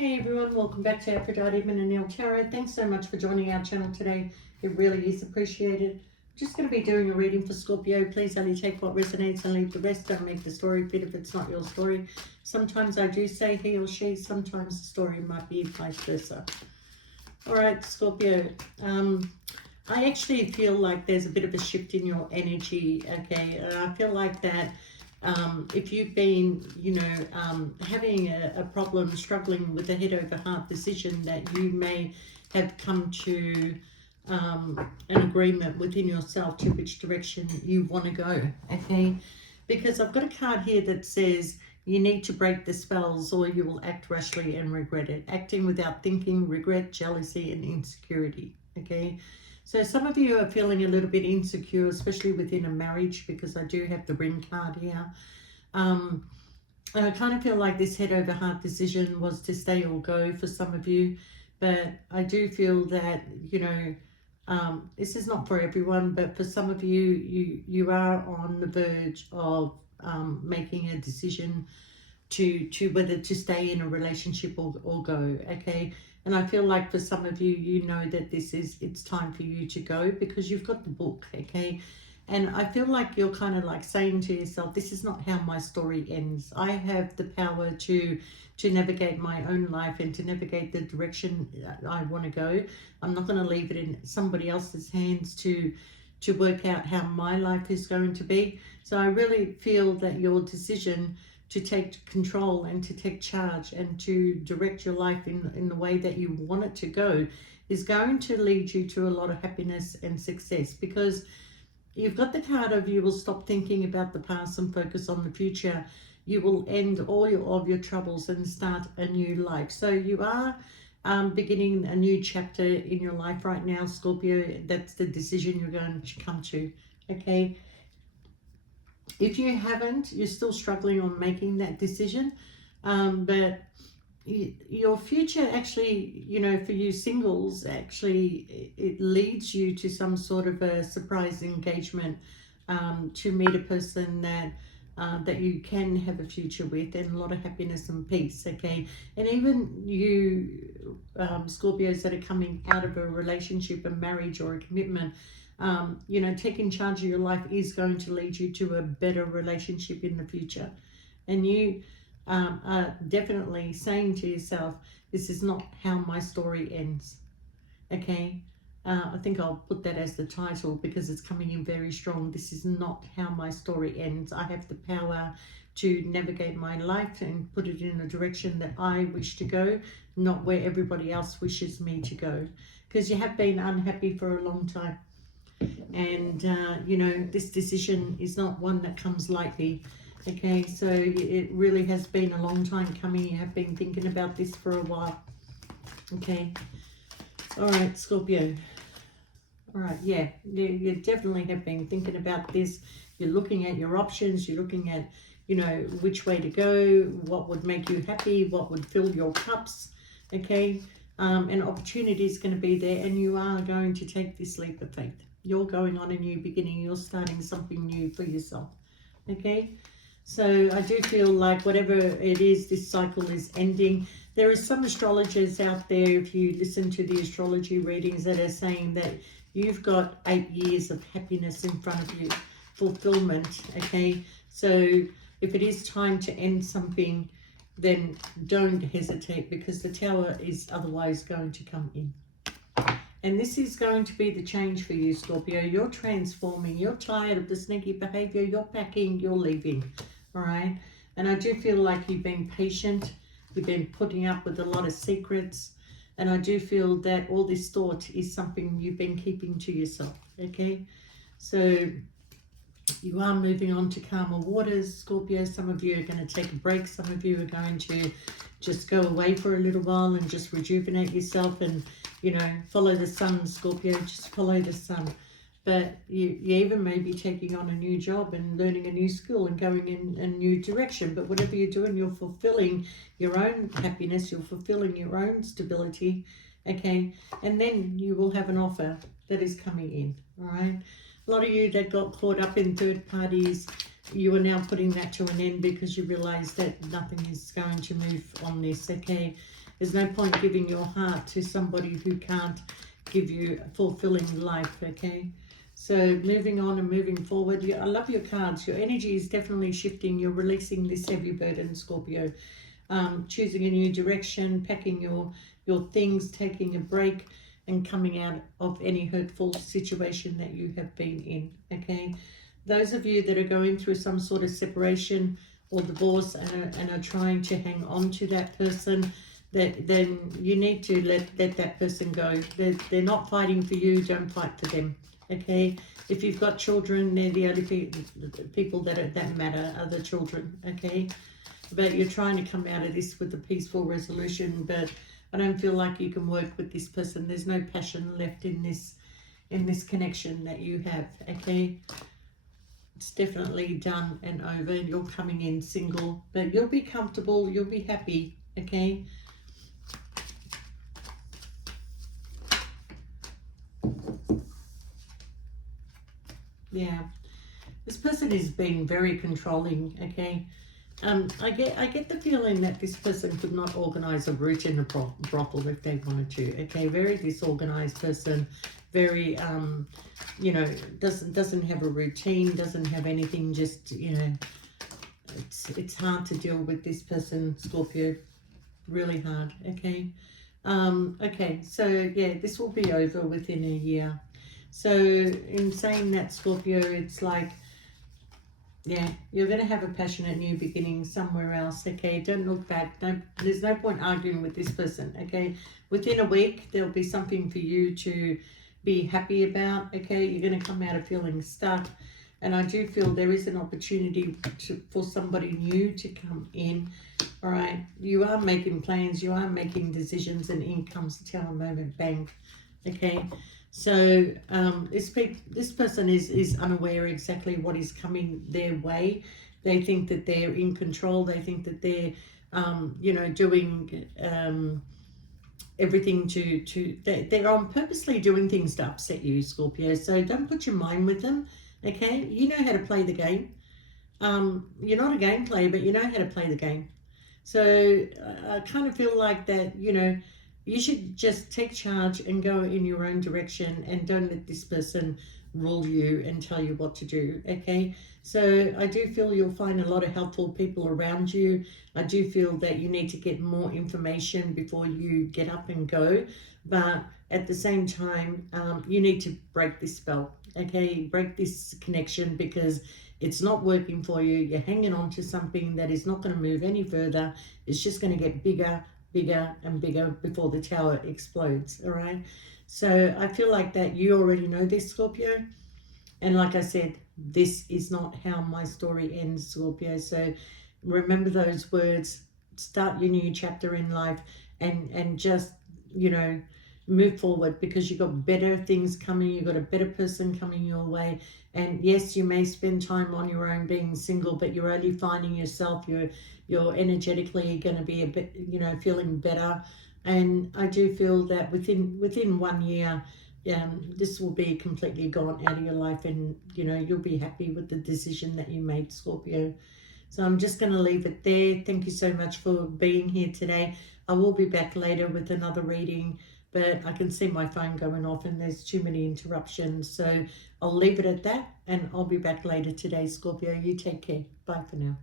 Hey everyone, welcome back to Aphrodite and Neil Tarot. Thanks so much for joining our channel today. It really is appreciated. I'm just going to be doing a reading for Scorpio. Please only take what resonates and leave the rest. Don't make the story fit if it's not your story. Sometimes I do say he or she, sometimes the story might be vice versa. Alright, Scorpio. I actually feel like there's a bit of a shift in your energy, okay? And I feel like that if you've been, having a problem, struggling with a head over heart decision, that you may have come to an agreement within yourself to which direction you want to go, okay? Because I've got a card here that says you need to break the spells or you will act rashly and regret it. Acting without thinking, regret, jealousy, and insecurity, okay? So some of you are feeling a little bit insecure, especially within a marriage, because I do have the ring card here. I kind of feel like this head over heart decision was to stay or go for some of you, but I do feel that, this is not for everyone, but for some of you, you are on the verge of making a decision to whether to stay in a relationship or go, okay? And I feel like for some of you, you know that it's time for you to go because you've got the book, okay? And I feel like you're kind of like saying to yourself, this is not how my story ends. I have the power to navigate my own life and to navigate the direction I want to go. I'm not going to leave it in somebody else's hands to work out how my life is going to be. So I really feel that your decision to take control and to take charge and to direct your life in the way that you want it to go is going to lead you to a lot of happiness and success, because you've got the card of you will stop thinking about the past and focus on the future. You will end all of your troubles and start a new life. So you are beginning a new chapter in your life right now, Scorpio. That's the decision you're going to come to, okay? If you haven't, you're still struggling on making that decision, but your future actually, for you singles, actually it leads you to some sort of a surprise engagement, to meet a person that you can have a future with, and a lot of happiness and peace, okay? And even you Scorpios that are coming out of a relationship, a marriage or a commitment, taking charge of your life is going to lead you to a better relationship in the future. And you are definitely saying to yourself, this is not how my story ends, okay? I think I'll put that as the title because it's coming in very strong. This is not how my story ends. I have the power to navigate my life and put it in a direction that I wish to go, not where everybody else wishes me to go. Because you have been unhappy for a long time. And, this decision is not one that comes lightly. Okay, so it really has been a long time coming. You have been thinking about this for a while. Okay. All right, Scorpio. All right, yeah, you definitely have been thinking about this. You're looking at your options. You're looking at, which way to go, what would make you happy, what would fill your cups. Okay, and opportunity is going to be there, and you are going to take this leap of faith. You're going on a new beginning. You're starting something new for yourself. Okay. So I do feel like whatever it is, this cycle is ending. There are some astrologers out there, if you listen to the astrology readings, that are saying that you've got 8 years of happiness in front of you, fulfillment, okay? So if it is time to end something, then don't hesitate, because the Tower is otherwise going to come in. And this is going to be the change for you, Scorpio. You're transforming. You're tired of the sneaky behavior. You're packing. You're leaving. All right. And I do feel like you've been patient. You've been putting up with a lot of secrets. And I do feel that all this thought is something you've been keeping to yourself. Okay. So you are moving on to calmer waters, Scorpio. Some of you are going to take a break. Some of you are going to just go away for a little while and just rejuvenate yourself and, follow the sun, Scorpio. Just follow the sun. But you even may be taking on a new job and learning a new skill and going in a new direction. But whatever you're doing, you're fulfilling your own happiness. You're fulfilling your own stability, okay? And then you will have an offer that is coming in, all right? A lot of you that got caught up in third parties, you are now putting that to an end because you realize that nothing is going to move on this, okay? There's no point giving your heart to somebody who can't give you a fulfilling life, okay? So moving on and moving forward, I love your cards. Your energy is definitely shifting. You're releasing this heavy burden, Scorpio. Choosing a new direction, packing your things, taking a break, and coming out of any hurtful situation that you have been in, okay? Those of you that are going through some sort of separation or divorce and are trying to hang on to that person, then you need to let that person go. They're not fighting for you, don't fight for them, okay? If you've got children, they're the only people that matter are the children, okay? But you're trying to come out of this with a peaceful resolution, but I don't feel like you can work with this person. There's no passion left in this connection that you have, okay? It's definitely done and over, and you're coming in single, but you'll be comfortable, you'll be happy, okay? Yeah, this person is being very controlling, okay? I get the feeling that this person could not organize a route in a brothel if they wanted to, okay? Very disorganized person, very, you know, doesn't have a routine, doesn't have anything, just, you know, it's hard to deal with this person, Scorpio, really hard, okay? Okay, so yeah, this will be over within a year. So in saying that, Scorpio, it's like, yeah, you're going to have a passionate new beginning somewhere else, okay? Don't look back. There's no point arguing with this person, okay? Within a week, there'll be something for you to be happy about, okay? You're going to come out of feeling stuck. And I do feel there is an opportunity for somebody new to come in, all right? You are making plans. You are making decisions, and in comes the Tower moment, bang, okay? So this person is unaware exactly what is coming their way. They think that they're in control. They think that they're, you know, doing everything they're on purposely doing things to upset you, Scorpio. So don't put your mind with them, okay? You know how to play the game. You're not a game player, but you know how to play the game. So I kind of feel like that, you know, you should just take charge and go in your own direction, and don't let this person rule you and tell you what to do, okay? So I do feel you'll find a lot of helpful people around you. I do feel that you need to get more information before you get up and go, but at the same time, you need to break this spell, okay? Break this connection, because it's not working for you. You're hanging on to something that is not going to move any further. It's just going to get bigger and bigger before the tower explodes, all right? So I feel like that you already know this, Scorpio. And like I said, this is not how my story ends, Scorpio. So remember those words. Start your new chapter in life, and just, you know, move forward, because you've got better things coming. You've got a better person coming your way. And yes, you may spend time on your own being single, but you're only finding yourself. You're energetically going to be a bit, you know, feeling better. And I do feel that within 1 year, this will be completely gone out of your life, and you know, you'll be happy with the decision that you made, Scorpio. So I'm just going to leave it there. Thank you so much for being here today. I will be back later with another reading, but I can see my phone going off and there's too many interruptions. So I'll leave it at that, and I'll be back later today, Scorpio. You take care. Bye for now.